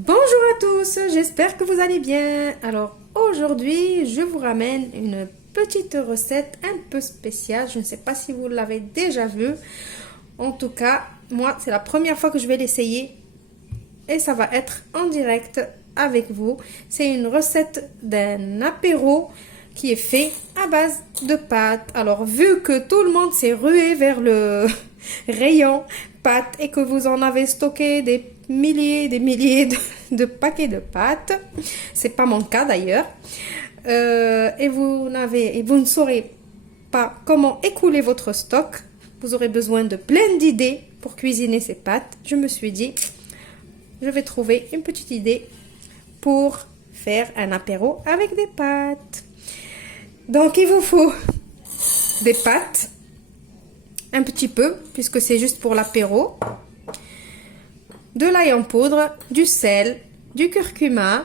Bonjour à tous, j'espère que vous allez bien. Alors aujourd'hui, je vous ramène une petite recette un peu spéciale. Je ne sais pas si vous l'avez déjà vue. En tout cas, moi, c'est la première fois que je vais l'essayer et ça va être en direct avec vous. C'est une recette d'un apéro qui est fait à base de pâtes. Alors, vu que tout le monde s'est rué vers le rayon pâtes et que vous en avez stocké des milliers de paquets de pâtes, c'est pas mon cas d'ailleurs, et vous ne saurez pas comment écouler votre stock, vous aurez besoin de plein d'idées pour cuisiner ces pâtes. Je me suis dit, je vais trouver une petite idée pour faire un apéro avec des pâtes. Donc il vous faut des pâtes, un petit peu, puisque c'est juste pour l'apéro, de l'ail en poudre, du sel, du curcuma,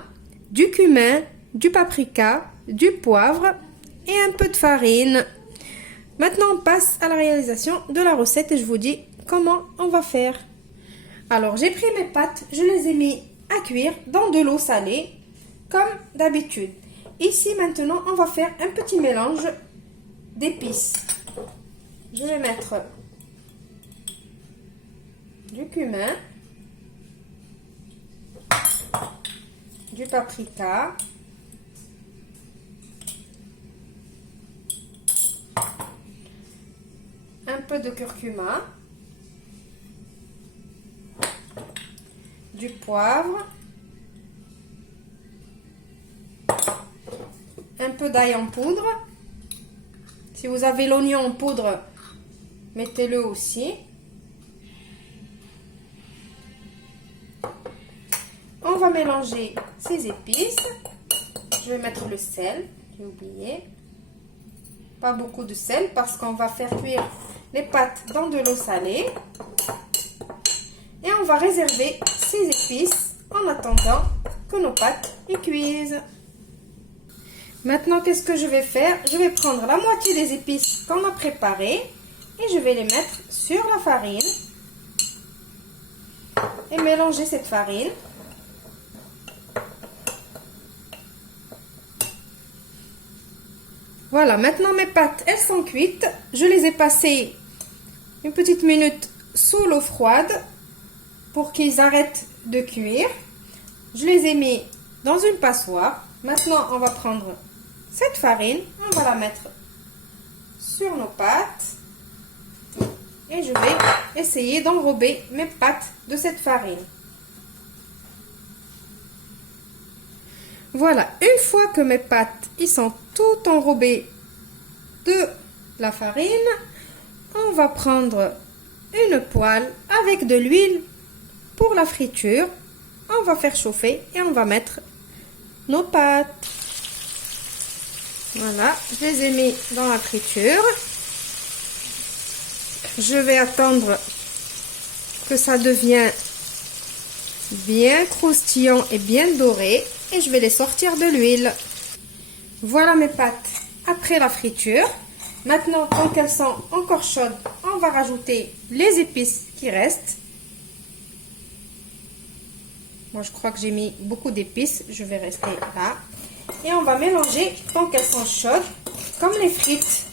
du cumin, du paprika, du poivre et un peu de farine. Maintenant, on passe à la réalisation de la recette et je vous dis comment on va faire. Alors, j'ai pris mes pâtes, je les ai mis à cuire dans de l'eau salée, comme d'habitude. Ici, maintenant, on va faire un petit mélange d'épices. Je vais mettre du cumin, du paprika, un peu de curcuma, du poivre, un peu d'ail en poudre. Si vous avez l'oignon en poudre, mettez-le aussi. On va mélanger ces épices. Je vais mettre le sel, j'ai oublié. Pas beaucoup de sel parce qu'on va faire cuire les pâtes dans de l'eau salée. Et on va réserver ces épices en attendant que nos pâtes y cuisent. Maintenant, qu'est-ce que je vais faire? Je vais prendre la moitié des épices qu'on a préparées et je vais les mettre sur la farine et mélanger cette farine. Voilà, maintenant mes pâtes, elles sont cuites. Je les ai passées une petite minute sous l'eau froide pour qu'ils arrêtent de cuire. Je les ai mis dans une passoire. Maintenant, on va prendre cette farine, on va la mettre sur nos pâtes et je vais essayer d'enrober mes pâtes de cette farine. Voilà, une fois que mes pâtes ils sont toutes enrobées de la farine, on va prendre une poêle avec de l'huile pour la friture. On va faire chauffer et on va mettre nos pâtes. Voilà, je les ai mis dans la friture. Je vais attendre que ça devienne bien croustillant et bien doré et je vais les sortir de l'huile. Voilà mes pâtes après la friture. Maintenant, tant qu'elles sont encore chaudes, on va rajouter les épices qui restent. Moi, je crois que j'ai mis beaucoup d'épices. Je vais rester là. Et on va mélanger tant qu'elles sont chaudes, comme les frites.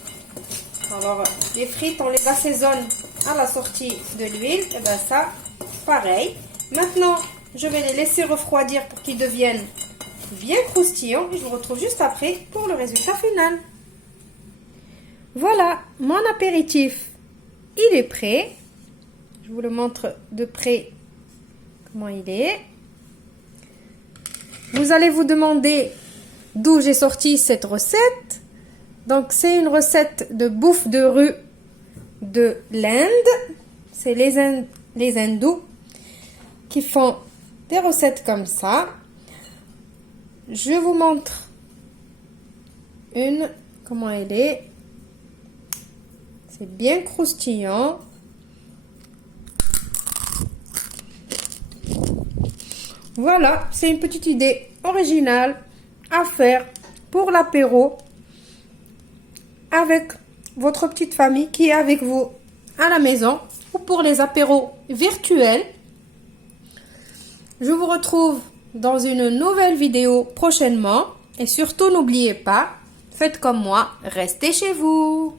Alors, les frites, on les assaisonne à la sortie de l'huile. Et bien ça, pareil. Maintenant, je vais les laisser refroidir pour qu'ils deviennent bien croustillants. Et je vous retrouve juste après pour le résultat final. Voilà, mon apéritif, il est prêt. Je vous le montre de près comment il est. Vous allez vous demander d'où j'ai sorti cette recette. Donc, c'est une recette de bouffe de rue de l'Inde. C'est les hindous qui font des recettes comme ça. Je vous montre une, comment elle est. C'est bien croustillant. Voilà, c'est une petite idée originale à faire pour l'apéro avec votre petite famille qui est avec vous à la maison ou pour les apéros virtuels. Je vous retrouve dans une nouvelle vidéo prochainement. Et surtout, n'oubliez pas, faites comme moi, restez chez vous.